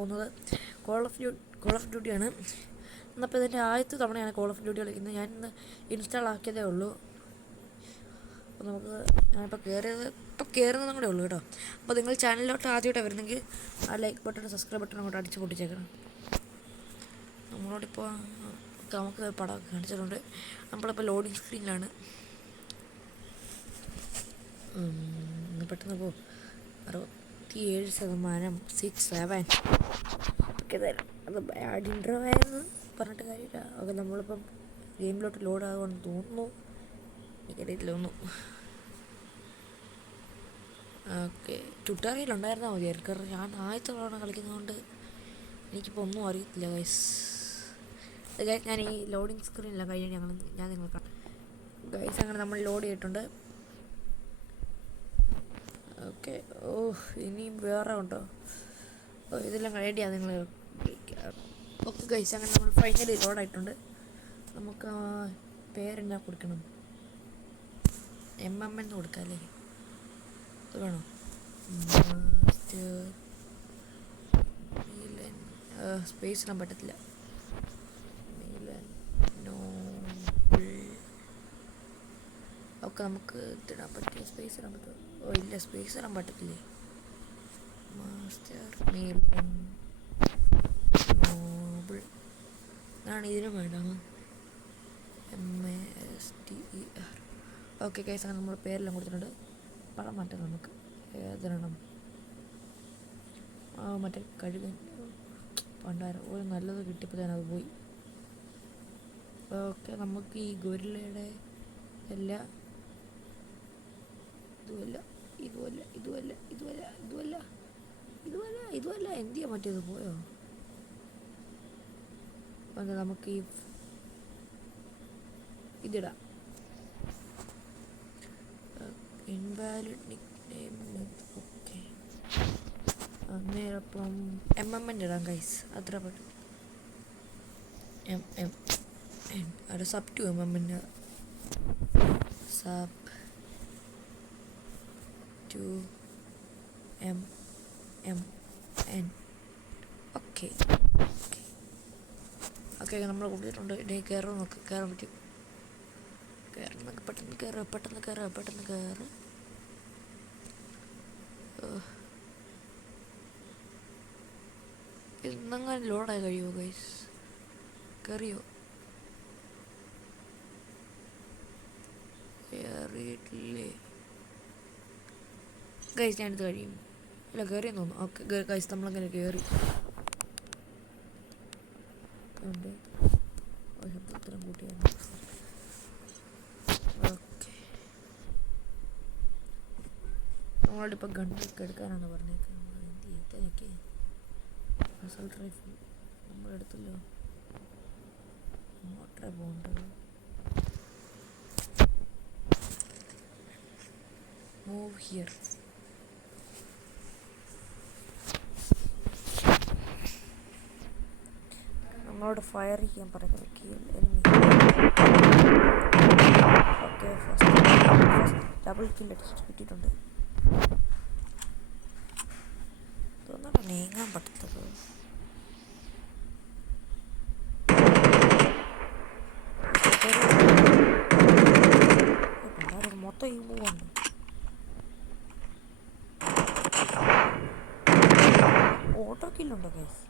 പോകുന്നത് call of ഡ്യൂട്ടിയാണ്. എന്നപ്പോൾ ഇതിൻ്റെ ആദ്യത്തെ തവണയാണ് കോൾ ഓഫ് ഡ്യൂട്ടി കളിക്കുന്നത്. ഞാനിന്ന് ഇൻസ്റ്റാൾ ആക്കിയതേ ഉള്ളൂ. അപ്പോൾ നമുക്ക് ഞാനിപ്പോൾ കയറുന്നതും കൂടെ ഉള്ളൂ കേട്ടോ. അപ്പോൾ നിങ്ങൾ ചാനലിലോട്ട് ആദ്യമായിട്ട് വരുന്നെങ്കിൽ ആ ലൈക്ക് ബട്ടൺ സബ്സ്ക്രൈബ് ബട്ടൺ അങ്ങോട്ട് അടിച്ച് പൊട്ടിച്ചേക്കണം. നമ്മളോടിപ്പോൾ നമുക്ക് പടമൊക്കെ കാണിച്ചിട്ടുണ്ട്. നമ്മളിപ്പോൾ ലോഡിങ് സ്ക്രീനിലാണ്. പെട്ടെന്ന് പോകും. 67% 67 ഓക്കെ തരാം. അത് ബാഡ് ഇൻട്രോ ആയിരുന്നു, പറഞ്ഞിട്ട് കാര്യമില്ല. ഓക്കെ, നമ്മളിപ്പം ഗെയിമിലോട്ട് ലോഡ് ആകുമെന്ന് തോന്നുന്നു. എനിക്കറിയില്ല ഒന്നും. ഓക്കെ, ട്യൂട്ടോറിയൽ ഉണ്ടായിരുന്നാൽ മതിയായിരുന്നു. കാരണം ഞാൻ ആദ്യത്തെ തവണ കളിക്കുന്നതുകൊണ്ട് എനിക്കിപ്പോൾ ഒന്നും അറിയത്തില്ല ഗൈസ്. ഞാൻ ഈ ലോഡിങ് സ്ക്രീനില്ല കഴിഞ്ഞ് ഞാൻ നിങ്ങൾ കാണാം ഗൈസ്. അങ്ങനെ നമ്മൾ ലോഡ് ചെയ്തിട്ടുണ്ട്. ഓക്കെ, ഇനിയും വേറെ ഉണ്ടോ? ഇതെല്ലാം റെഡിയാണ് നിങ്ങൾ. ഓക്കെ ഗൈസ്, അങ്ങനെ നമ്മൾ ഫൈനലി ലോഡായിട്ടുണ്ട്. നമുക്ക് പേരെന്നാ കൊടുക്കണം? MMN എന്ന് കൊടുക്കാം അല്ലേ? അത് വേണോ? സ്പേസ് ഇടാൻ പറ്റത്തില്ല. ഒക്കെ നമുക്ക് ഇതിടാൻ പറ്റില്ല. സ്പേസ് ഇടാൻ പറ്റുമോ? ഇല്ല, സ്പേസ് ഇടാൻ പറ്റത്തില്ലേ? മാസ്റ്റർ മീലൻ നോബിൾ ഇതാണ് ഇതിനും വേണ്ട. MASTER. ഓക്കെ ഗൈസ്, അങ്ങനെ നമ്മൾ പേരെല്ലാം കൊടുത്തിട്ടുണ്ട്. പടം മാറ്റാം നമുക്ക്. ഏതിടണം? മറ്റേ കഴുകൻ പണ്ടാരം ഒരു നല്ലത് കിട്ടിയപ്പോൾ ഞാൻ അത് പോയി. ഓക്കെ, നമുക്ക് ഈ ഗൊരില്ലയുടെ എല്ലാ ഇതുമല്ല എന്ത് ചെയ്യാൻ പറ്റിയത് പോയോ? അപ്പം നമുക്ക് ഈ ഇതിടാം. Invalid nick name. ഓക്കെ, അന്നേരപ്പം MMN ഇടാം ഗൈസ്. അത്ര പറ്റും. MMN അത് sub to MMN sub to MMN. Okay നമ്മൾ കൊടുത്തിട്ടുണ്ട്. ഇനി കയറാൻ നോക്ക്. കയറാൻ പറ്റും. കയറുന്നൊക്കെ പെട്ടെന്ന് കയറുക. ഇന്നങ്ങനെ ലോഡായി കഴിയുമോ ഗൈസ്? കയറിയോ? കയറിയിട്ടില്ലേ ഗൈസ്? ഞാനിത് കഴിയും. ഇല്ല, കയറിയെന്ന് തോന്നുന്നു. ഓക്കെ ഗൈസ്, നമ്മളങ്ങനെ കയറി. ശബ്ദത്തിനും കൂട്ടിയാണ്. ഓക്കെ, നമ്മളോട് ഇപ്പം ഗണ്ണൊക്കെ എടുക്കാനാണ് പറഞ്ഞേക്കുന്നത്. എന്തൊക്കെ അസൾട്ട് റൈഫിൾ നമ്മളെടുത്തല്ലോ. മോട്ടറേ പോകേണ്ടത്. Move here. നമ്മളോട് ഫയർ ചെയ്യാൻ പറയുന്നത്. ഓക്കെ, ഫസ്റ്റ് ഡബിൾ കിൽ അടിച്ചിട്ട് കിട്ടിയിട്ടുണ്ട്. തോന്നുന്നു നീങ്ങാൻ പറ്റത്തത്. മൊത്തം ഈ മൂവാണ്. ഓട്ടോ കില്ലുണ്ടോ ഗൈസ്?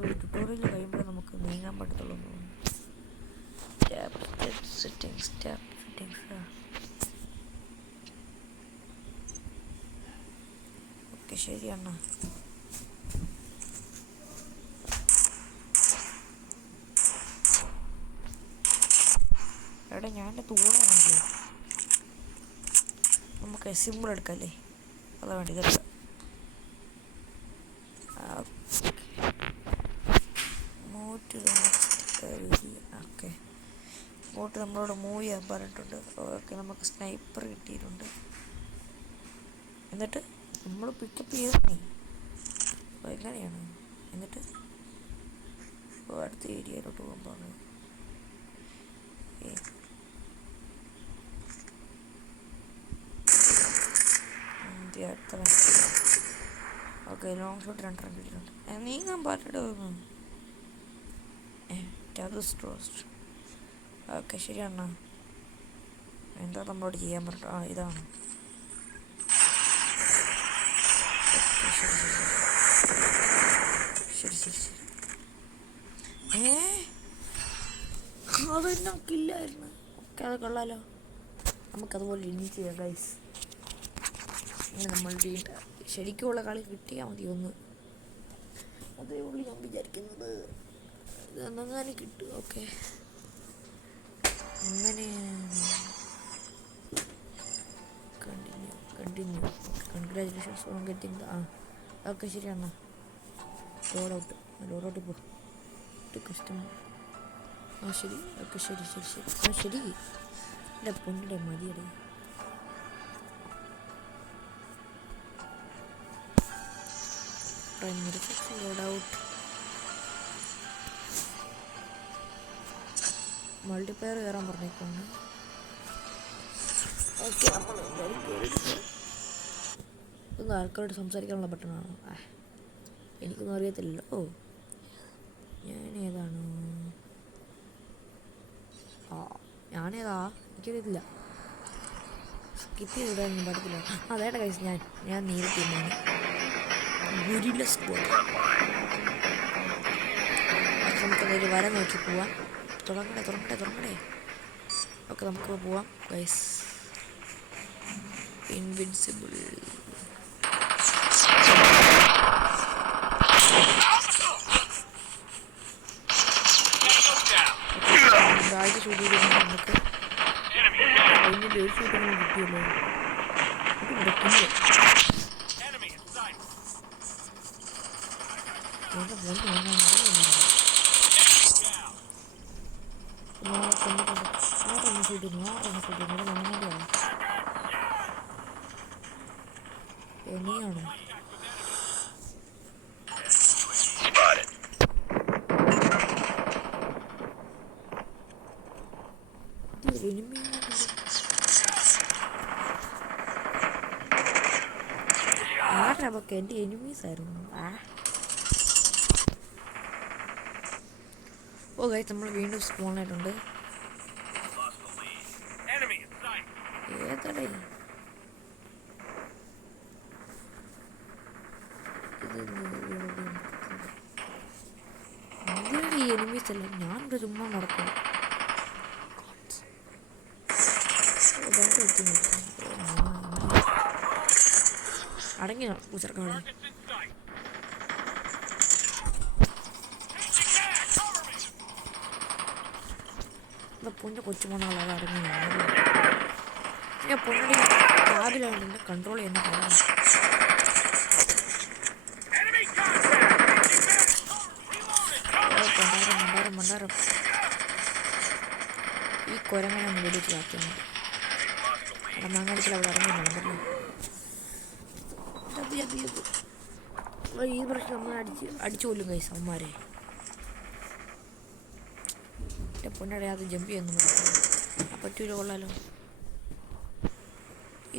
ഒരു ട്യൂട്ടോറിയൽ കഴിയുമ്പോൾ നമുക്ക് നീങ്ങാൻ പറ്റത്തുള്ളൂ. സെറ്റിങ്സ് ഓക്കെ, ശരിയാണ്. എടാ, ഞാൻ എൻ്റെ തൂടാണല്ലോ. നമുക്ക് സിമ്പിൾ എടുക്കല്ലേ? അതാ വേണ്ടി ഇതെടുക്കാം. ഓക്കെ, ബോട്ട് നമ്മളോട് മൂവ് ചെയ്യാൻ പറഞ്ഞിട്ടുണ്ട്. ഓക്കെ, നമുക്ക് സ്നൈപ്പർ കിട്ടിയിട്ടുണ്ട്. എന്നിട്ട് നമ്മൾ പിക്കപ്പ് ചെയ്തേ. അപ്പോൾ എങ്ങനെയാണ്? എന്നിട്ട് അടുത്ത ഏരിയയിലോട്ട് പോകുമ്പോൾ അടുത്ത ഓക്കെ ലോങ് ഷോട്ട് 2 റൺ കിട്ടിയിട്ടുണ്ട്. നീങ്ങാൻ പാട്ടിട്ട് സ്ട്രോസ്റ്റ്. ഓക്കെ ശരിയാണ്. എന്താ നമ്മളോട് ചെയ്യാൻ പറഞ്ഞിട്ട് ഇതാണ്. ശരി ശരി ശരി. അതെന്നെ കില്ലായിരുന്നു. ഓക്കെ അത് കൊള്ളാലോ. നമുക്കതുപോലെ ഇനി ചെയ്യാം ഗൈസ്. ഇങ്ങനെ നമ്മൾ ശരിക്കുമുള്ള കളി കിട്ടിയാൽ മതി ഒന്ന്. അതേ ഉള്ളൂ ഞാൻ വിചാരിക്കുന്നത്. ഇതെന്നെങ്ങാനും കിട്ടും. ഓക്കെ അങ്ങനെ continue. Congratulations for getting okay ശരിയാണ്. ലോഡൗട്ട് പോ കസ്റ്റമർ. ശരി. ഓക്കെ ശരി ശരി ശരി. ശരി എൻ്റെ പൊന്നിടെ മതിയടേ. ലോഡൗട്ട് മൾട്ടിപ്ലെയർ കയറാൻ പറഞ്ഞേക്കാണ്. ഓക്കെ നമ്മൾ ഇതൊന്നും ആൾക്കാരോട് സംസാരിക്കാനുള്ള ബട്ടണാണോ? എനിക്കൊന്നും അറിയത്തില്ലല്ലോ. ഞാനേതാണ് എനിക്കറിയത്തില്ല. സ്കിപ്പ് ചെയ്തിടാനൊന്നും പറ്റത്തില്ല. അതേടെ കഴിച്ച് ഞാൻ നേരിട്ടിരുന്നാണ് ഗുരില്ല സ്ക്വാഡ്. നമുക്കതൊരു വര നോക്കി പോവാം. തുടങ്ങണേ. ഓക്കെ നമുക്ക് പോവാം ഗൈസ്. ഇൻവിൻസിബിൾ. ആദ്യം ഷൂട്ട് ചെയ്ത് നമുക്ക് അതിൻ്റെ ഒരു ഷൂട്ടൊന്നും കിട്ടിയല്ലോ. എങ്ങനെയാണോ ആരൊക്കെ എൻ്റെ എനിമീസ് ആയിരുന്നു. ഓ ഗൈസ് നമ്മൾ വീണ്ടും സ്പോണായിട്ടുണ്ട്. ഏതടേ ഇതിൻ്റെ എനിമീസ് അല്ല. ഞാനിവിടെ ചുമ്മാ നടക്കും. അടങ്ങി ചെറുക്കാണ്. പൊന്നെ കൊച്ചുമോണാളാണ് അടങ്ങി. ഞാൻ പൊന്നടി രാവിലാണ് എന്നെ കൺട്രോൾ ചെയ്യുന്ന പറയാം. മണ്ടാരം ഈ കുരങ്ങനെ ഒന്ന് വെടിയിട്ട് കാത്തിയാൽ മതി. അവിടെ മങ്ങടിച്ചിൽ അവിടെ ഇറങ്ങുന്നുണ്ടല്ലോ. ഈ പ്രശ്നം നമ്മൾ അടിച്ചു കൊല്ലും കൈസ് അവന്മാരെ. എൻ്റെ പൊന്നടയാതെ ജമ്പ് ചെയ്യുന്നു പറ്റൂല. കൊള്ളാലോ.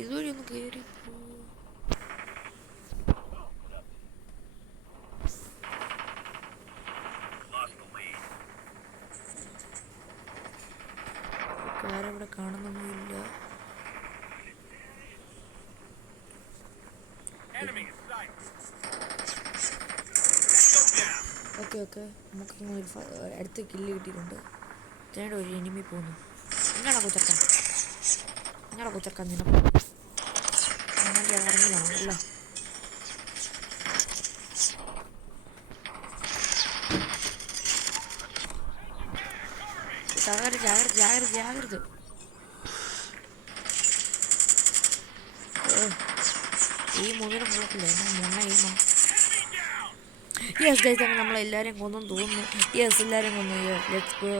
ഇതുവഴി ഒന്ന് കയറി ആരവിടെ കാണുന്നൊന്നുമില്ല. ഓക്കെ നമുക്ക് അടുത്ത് കില്ല് കിട്ടിയിട്ടുണ്ട്. ചേട്ടൻ ഒരു എനിമി പോകുന്നു. നിങ്ങളെ കുച്ചക്ക നിനക്ക് അങ്ങനെ ഇറങ്ങിയാണല്ലോ. ജാഗ്രത. ഈ മൂന്നിനും കുഴപ്പമില്ല. യെസ് ഗൈസ് അങ്ങനെ നമ്മളെല്ലാവരെയും കൊന്നെന്ന് തോന്നുന്നു. യെസ് എല്ലാവരെയും കൊന്നു. Let's go.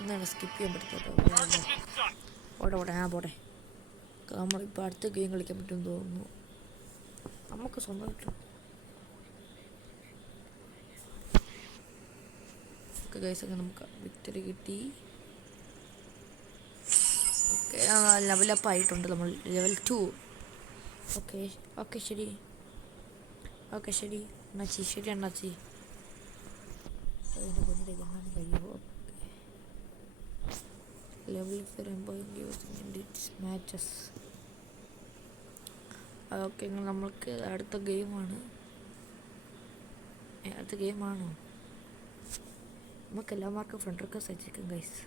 എന്താണ് സ്കിപ്പ് ചെയ്യാൻ പറ്റത്തോ? പോട്ടെ. നമ്മളിപ്പോൾ അടുത്ത ഗെയിം കളിക്കാൻ പറ്റുമെന്ന് തോന്നുന്നു. നമുക്ക് സ്വന്തമായിട്ട് ഓക്കെ ഗൈസ് അങ്ങനെ നമുക്ക് വിക്ടറി കിട്ടി. ഓക്കെ ലെവലപ്പ് ആയിട്ടുണ്ട് നമ്മൾ ലെവൽ 2. ഓക്കെ ഓക്കെ ശരി അണ്ണാച്ചി ശരി അണ്ണാച്ചി. അതിൻ്റെ കൊണ്ടിരിക്കുന്നതാണ് കഴിയുമോ? Level matches. ഓക്കെ നമ്മൾക്ക് അടുത്ത ഗെയിമാണോ? നമുക്ക് എല്ലാവർക്കും ഫ്രണ്ട് റിക്വസ്റ്റ് അയച്ചേക്കും ഗൈസ്.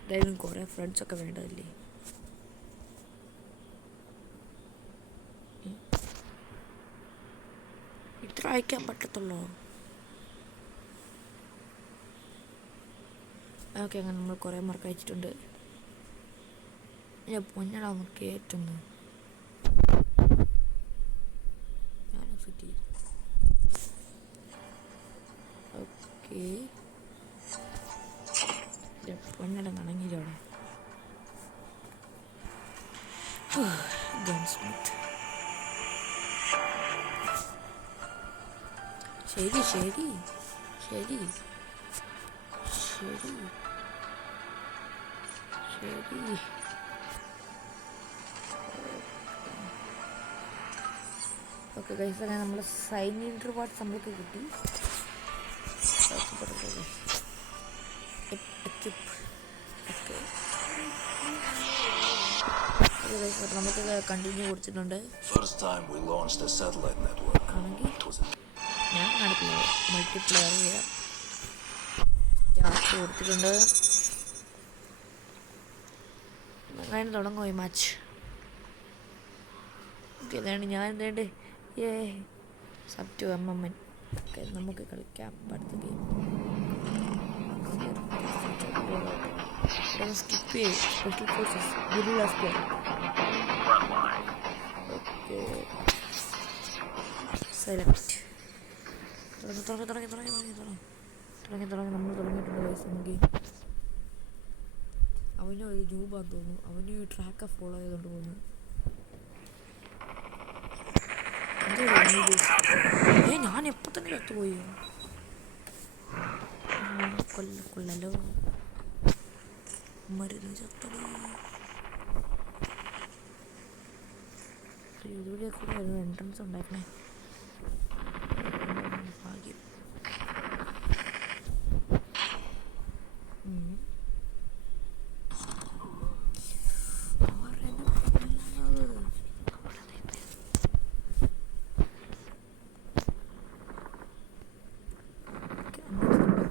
എന്തായാലും കുറേ ഫ്രണ്ട്സൊക്കെ വേണ്ടതല്ലേ? ഇത്ര അയക്കാൻ പറ്റത്തുള്ളൂ? ഓക്കെ അങ്ങനെ നമ്മൾ കുറേ മാർക്ക് അയച്ചിട്ടുണ്ട്. ഞാൻ പൊന്നടാ നമുക്ക് കയറ്റുന്നു. ഓക്കെ പൊന്നട നണങ്ങിയിട്ടവിടെ. ശരി ശരി ശരി ശരി ശരി. ഓക്കെ ഗൈസ് അങ്ങനെ നമ്മൾ സൈൻ ഇൻ റിവാർഡ് നമ്മൾക്ക് കിട്ടി. നമുക്ക് കണ്ടിന്യൂ കൊടുത്തിട്ടുണ്ട്. ഞാൻ കാണിക്കുന്നത് മൾട്ടിപ്ലെയർ സ്റ്റാർട്ട് കൊടുത്തിട്ടുണ്ട്. അങ്ങനെ തുടങ്ങുമോ ഈ മാച്ച്? ഓക്കെ അതാണ് ഞാൻ എന്തേണ്ട് സബ് ടു MMN. ഓക്കെ നമുക്ക് കളിക്കാം അടുത്ത ഗെയിം. സ്കിപ്പ് ചെയ്യും special forces guerrilla squad. Okay select. തുടങ്ങി നമ്മൾ തുടങ്ങിയിട്ടുണ്ട് ഗൈസ്. നമുക്ക് അവന് ഒരു ജൂബാന്ന് തോന്നുന്നു. അവന് ട്രാക്ക് ഫോളോ ചെയ്തുകൊണ്ട് പോകുന്നു. ഞാൻ എപ്പോൾ തന്നെ ചത്തുപോയി. കൊല്ലല്ലോ മരുന്ന് ചത്തടി. ഇതിലൂടെ കൂടെ ഒരു എൻട്രൻസ് ഉണ്ടാക്കണേ. ഭാഗ്യം.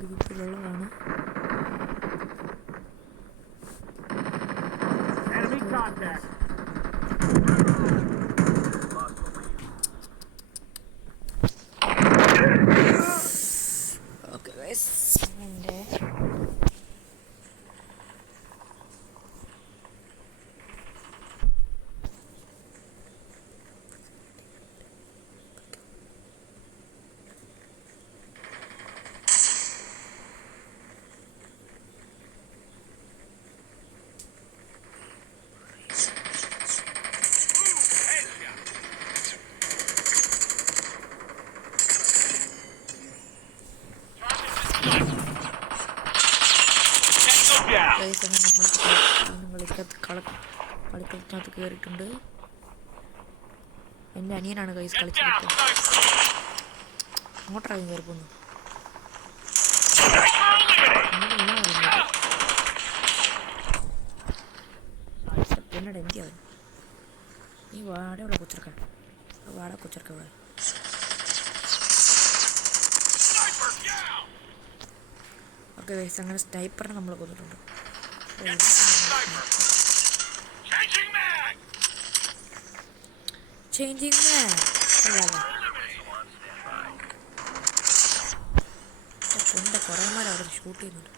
ഗ്രൂപ്പിലുള്ളതാണ്. ഓക്കെ ഗൈസ് എൻ്റെ കളിക്കളത്തിനകത്ത് കയറിയിട്ടുണ്ട്. എൻ്റെ അനിയനാണ് ഗൈസ് കളിച്ചത്. അങ്ങോട്ടാണ് കയറി പോകുന്നു. എന്നോട് എന്തിയാ നീ വാടയുള്ള കൊച്ചിറക്ക ഇവിടെ. ഓക്കെ ഗൈസ് അങ്ങനെ സ്നൈപ്പറിനെ നമ്മൾ കൊന്നിട്ടുണ്ട്. ചേഞ്ചിങ് കൊണ്ട് കുറേ മാർ അവിടെ ഷൂട്ട് ചെയ്യുന്നുണ്ട്.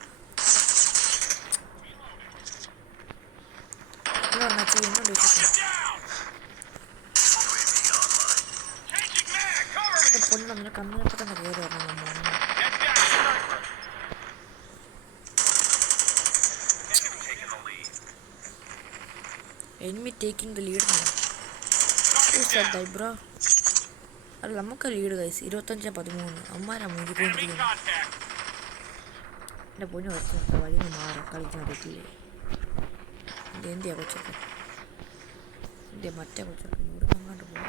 പൊന്ന് അങ്ങനെ കമ്മിയപ്പോൾ തന്നെ കയറി വരണം. Enemy taking the lead. Bro അല്ല നമുക്ക് ലീഡ് ഗൈസ് 25-13. അമ്മാരാ മുന്നിക്കൊണ്ടിരിക്കുന്നത്. എൻ്റെ പൊന്നു വഴി മാറി കളിക്കാൻ പറ്റില്ലേ? എന്തിയാ കൊച്ചൊക്കെ എൻ്റെ മറ്റേ കൊച്ചൊക്കെ ഇവിടെ അങ്ങോട്ട് പോകും.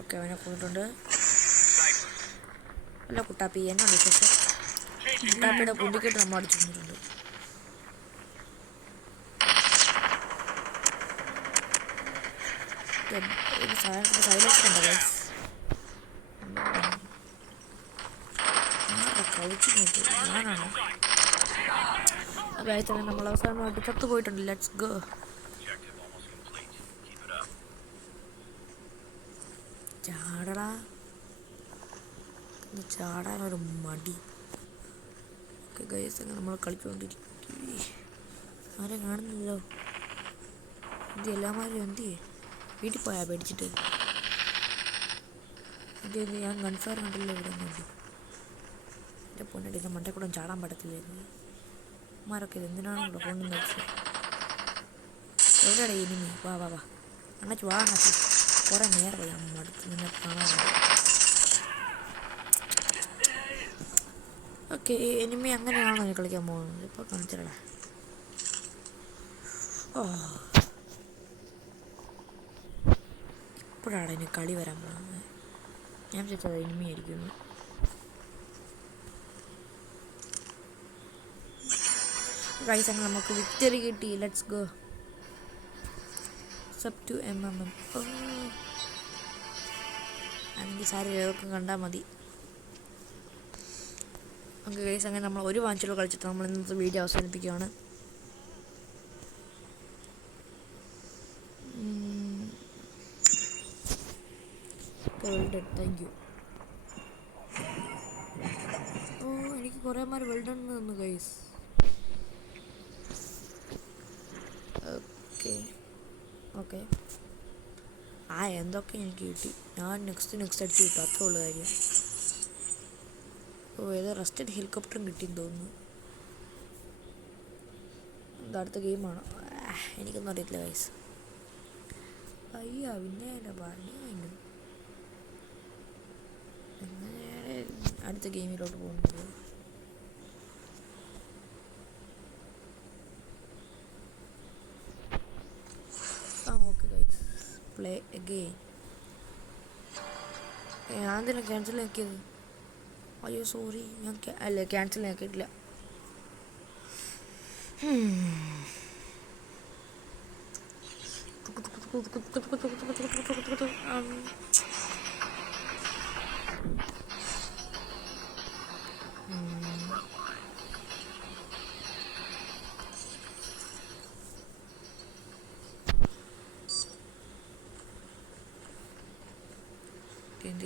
ഓക്കെ അവനെ കൊണ്ടിട്ടുണ്ട്. അല്ല കുട്ടാപ്പി എന്നാണ് വിശേഷം? കുട്ടാപ്പിയുടെ കുണ്ടിക്കെട്ട് നമ്മൾ അടിച്ചു കൊണ്ടിട്ടുണ്ട്. സൈലൻസ് ഉണ്ടോ ഗൈസ്? കൗച്ച് നോക്കി ഞാനാണോ? ഗൈസ് തന്നെ നമ്മൾ അവസാനമായിട്ട് ചത്തുപോയിട്ടുണ്ട്. Let's go. ചാടടാ, ചാടാനൊരു മടി. ഓക്കെ ഗൈസ് അങ്ങനെ നമ്മൾ കളിച്ചുകൊണ്ടിരിക്കും. ആരും കാണുന്നില്ലല്ലോ. എന്ത് എല്ലാമാരും എന്തിയേ വീട്ടിൽ പോയാ പേടിച്ചിട്ട്? എന്ത് ഞാൻ ഗൺഫയർ കണ്ടില്ല ഇവിടെ ഒന്നും. എൻ്റെ പൊന്നടി എൻ്റെ മണ്ടക്കൂടെ ചാടാൻ പറ്റത്തില്ലായിരുന്നു. മാരൊക്കെ ഇത് എന്തിനാണ് ഇവിടെ കൊണ്ടുവന്ന് വെച്ചത്? എവിടെയാണ് എനിമി? വാ വാ വാ അണ്ണാച്ചി, വാ അണ്ണാച്ചി. കുറേ നേരമായി അമ്മ അടുത്ത് നിന്നെ കാണാറുണ്ട്. ഓക്കെ എനിമി അങ്ങനെയാണോ എനിക്ക് കളിക്കാൻ പോകുന്നത്? ഇപ്പോൾ കാണിച്ചിടടാ. ഓ ഇപ്പോഴാണ് എനിക്ക് കളി വരാൻ പോകുന്നത്. ഞാൻ വിചാരിച്ചത് എനിമി ആയിരിക്കുന്നു. ഗൈസ് അങ്ങനെ നമുക്ക് വിക്ടറി കിട്ടി. Let's go. Sub to MM. അല്ലെങ്കിൽ സാരി ഏതൊക്കെ കണ്ടാൽ മതി. ഓക്കെ ഗൈസ് അങ്ങനെ നമ്മൾ ഒരു മാച്ചിലോ കളിച്ചിട്ട് നമ്മൾ ഇന്നത്തെ വീഡിയോ അവസാനിപ്പിക്കുകയാണ്. Thank you. ഓ എനിക്ക് കുറേ മാര് വെൽഡൺ തന്നു ഗൈസ്. ഓക്കെ ഓക്കെ എന്തൊക്കെ എനിക്ക് കിട്ടി. ഞാൻ നെക്സ്റ്റ് അടിച്ച് കിട്ടും, അത്രേ ഉള്ളു കാര്യം. ഓ ഏതോ റസ്റ്റഡ് ഹെലികോപ്റ്ററും കിട്ടിയെന്ന് തോന്നുന്നു. എന്താ അടുത്ത ഗെയിമാണോ? എനിക്കൊന്നും അറിയത്തില്ല ഗൈസ്. അയ്യോ പിന്നെ എൻ്റെ പറഞ്ഞു കഴിഞ്ഞു. എങ്ങനെയാണ് അടുത്ത ഗെയിമിലോട്ട് പോകുന്നത്? Okay guys play again. ഞാൻ തന്നെ ക്യാൻസൽ ആക്കിയത്. അയ്യോ സോറി, ഞാൻ അല്ല ക്യാൻസൽ ആക്കിയിട്ടില്ല.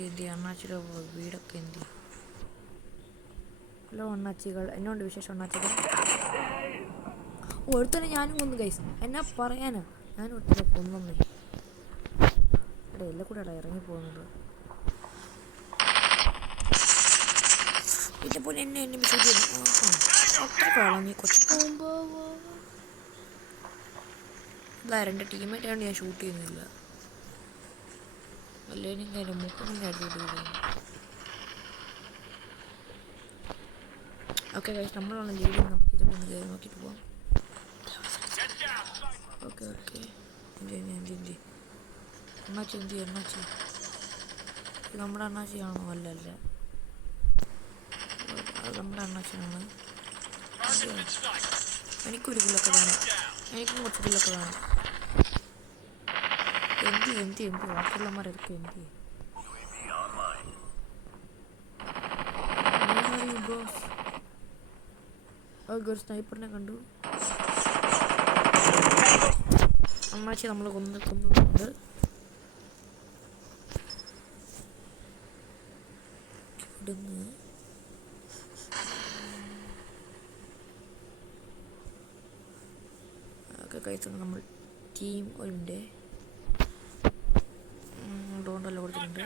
എന്തി അണ്ണാച്ചിയുടെ വീടൊക്കെ എന്തി? ഹലോ അണ്ണാച്ചികൾ, എന്നോണ്ട് വിശേഷം അണ്ണാച്ചികൾ? ഒരുത്തനെ ഞാനും കൊന്നു ഗൈസ്. എന്നാ പറയാനാ, ഞാൻ ഒരുത്തനെ കൊന്നേ. ഇവിടെ എല്ലാം കൂടെ ഇറങ്ങി പോകുന്നത്. ഇതിൻ്റെ പോലെ എന്നെ മെസ്സേജ് ചെയ്യുന്നു. അത്ര കാണാം നീ കൊച്ചൊക്കെ. ഇതാരെൻ്റെ ടീമേറ്റാണ്. ഞാൻ ഷൂട്ട് ചെയ്യുന്നില്ല. അല്ലെങ്കിൽ ഞാൻ മുഖം അടിപൊളി. ഓക്കെ ഗൈസ് നമ്മളാണ് ലീഡ്. നമുക്ക് ഇതൊക്കെ ഒന്ന് കയറി നോക്കിയിട്ട് പോവാം. ഓക്കെ എന്തി അണ്ണാച്ചി ഇത് നമ്മുടെ അണ്ണാച്ചിയാണോ? അല്ല അത് നമ്മുടെ അണ്ണാച്ചിയാണ്. എനിക്കൊരു കില്ലൊക്കെ വേണം. എനിക്കും കുറച്ച് കില്ലൊക്കെ വേണം. എന്തി ബാക്കിയുള്ളമാരൊക്കെ എന്തി? ഒരു സ്നൈപ്പറിനെ കണ്ടു. അണ്ണാച്ചി നമ്മൾ കൊന്നിട്ടുണ്ട്. ഇവിടുന്ന് ഒക്കെ കഴിച്ചു നമ്മൾ ടീം ഉണ്ട്. ഡോണ്ടെല്ലാം കൊടുത്തിട്ടുണ്ട്.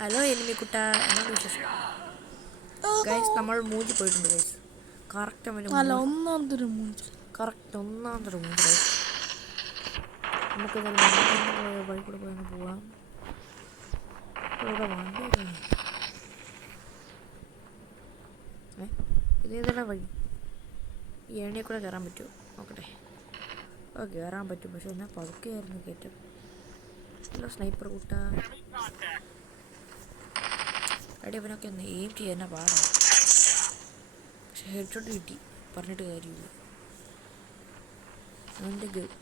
ഹലോ എനിമി കുട്ട, എന്നോട് വിശേഷം ഗൈസ്? നമ്മൾ മൂഞ്ചി പോയിട്ടുണ്ട് ഗൈസ്. കറക്റ്റ് ഒന്നാം തരം മൂഞ്ചി. നമുക്ക് വഴി കൂടെ പോയി പോവാം. ഇവിടെ വണ്ടി ഇതേതാണ് വഴി. ഈ ഏണിയെ കൂടെ കയറാൻ പറ്റുമോ നോക്കട്ടെ. ഓ കയറാൻ പറ്റും, പക്ഷെ എന്നാൽ പതുക്കെയായിരുന്നു കയറ്റം. ഹലോ സ്നൈപ്പർ കൂട്ടാ. എടി ഇവനൊക്കെ ഒന്ന് എയിം ചെയ്യാൻ പാടാണ്. പക്ഷെ ഹെഡ് ഷോട്ട് കിട്ടി, പറഞ്ഞിട്ട് കാര്യമില്ല.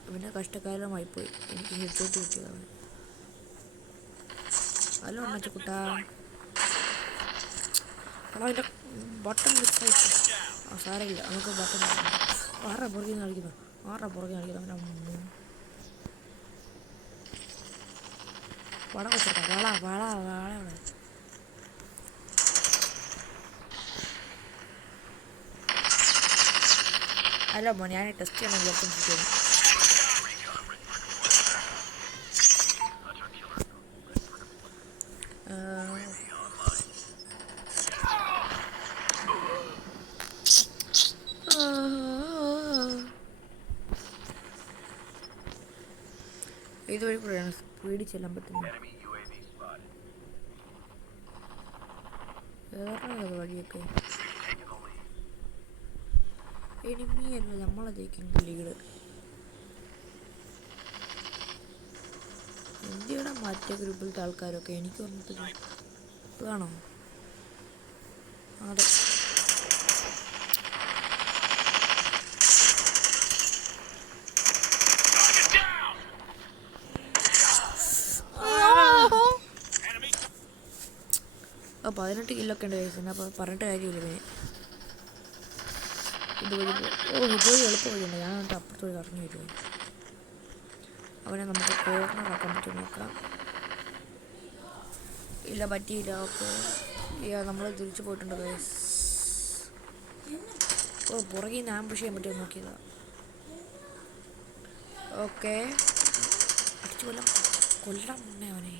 ഇവൻ്റെ കഷ്ടകാലമായിപ്പോയി, എനിക്ക് ഹെഡ് ഷോട്ട് കിട്ടിയതാണ്. ഹലോ അണ്ണച്ചക്കുട്ടാ. അതിൻ്റെ ബട്ടൺ മിസ്സായിട്ട്. ആ സാരമില്ല, നമുക്ക് ബട്ടൺ ആറാ പുറകെ കളിക്കുന്നു. അവൻ്റെ വള വെച്ചെടുക്കാം. വള അവിടെ. അല്ല മോൻ, ഞാൻ ടെസ്റ്റ് ചെയ്യണം വിചാരിച്ചിരിക്കുന്നു. ഇതുവഴി കൂടെയാണ് സ്പീഡിൽ ചെല്ലാൻ പറ്റുന്നത്. ഏതാണ് വഴിയൊക്കെ? എനിമിയല്ല, നമ്മളെ ജയിക്കും ലീഡ്. എന്തിനാ മറ്റേ ഗ്രൂപ്പിലത്തെ ആൾക്കാരൊക്കെ എനിക്ക് പറഞ്ഞിട്ട് ഇതാണോ? അതെ, ആ 18 കില്ലൊക്കെ ഉണ്ട് കഴിച്ചത്. അപ്പോൾ പറഞ്ഞിട്ട് കാര്യമില്ല. പിന്നെ ഇതുവഴി എളുപ്പം വഴിയുണ്ട്. ഞാൻ എന്നിട്ട് അപ്പുറത്ത് വഴി അറിഞ്ഞു വരുമോ? അവനെ നമുക്ക് കോർണറാക്കാൻ പറ്റും നോക്കാം. ഇല്ല, പറ്റിയില്ല. ഓക്കെ, നമ്മൾ തിരിച്ചു പോയിട്ടുണ്ട് ഗൈസ്. പുറകിൽ നിന്ന് ആംബുഷ് ചെയ്യാൻ പറ്റുമോ നോക്കിയതാ. ഓക്കെ, അടിച്ചു കൊല്ലം മുന്നേ അവനെ.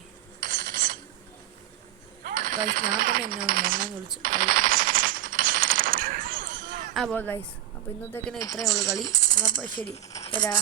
ഗൈസ് ഞാൻ തന്നെ എന്നെ വിളിച്ചു. അപ്പോൾ ഗൈസ്, അപ്പോൾ ഇന്നത്തേക്കിന് ഇത്രയേ ഉള്ളൂ കളി. അപ്പോൾ ശരി, തരാ.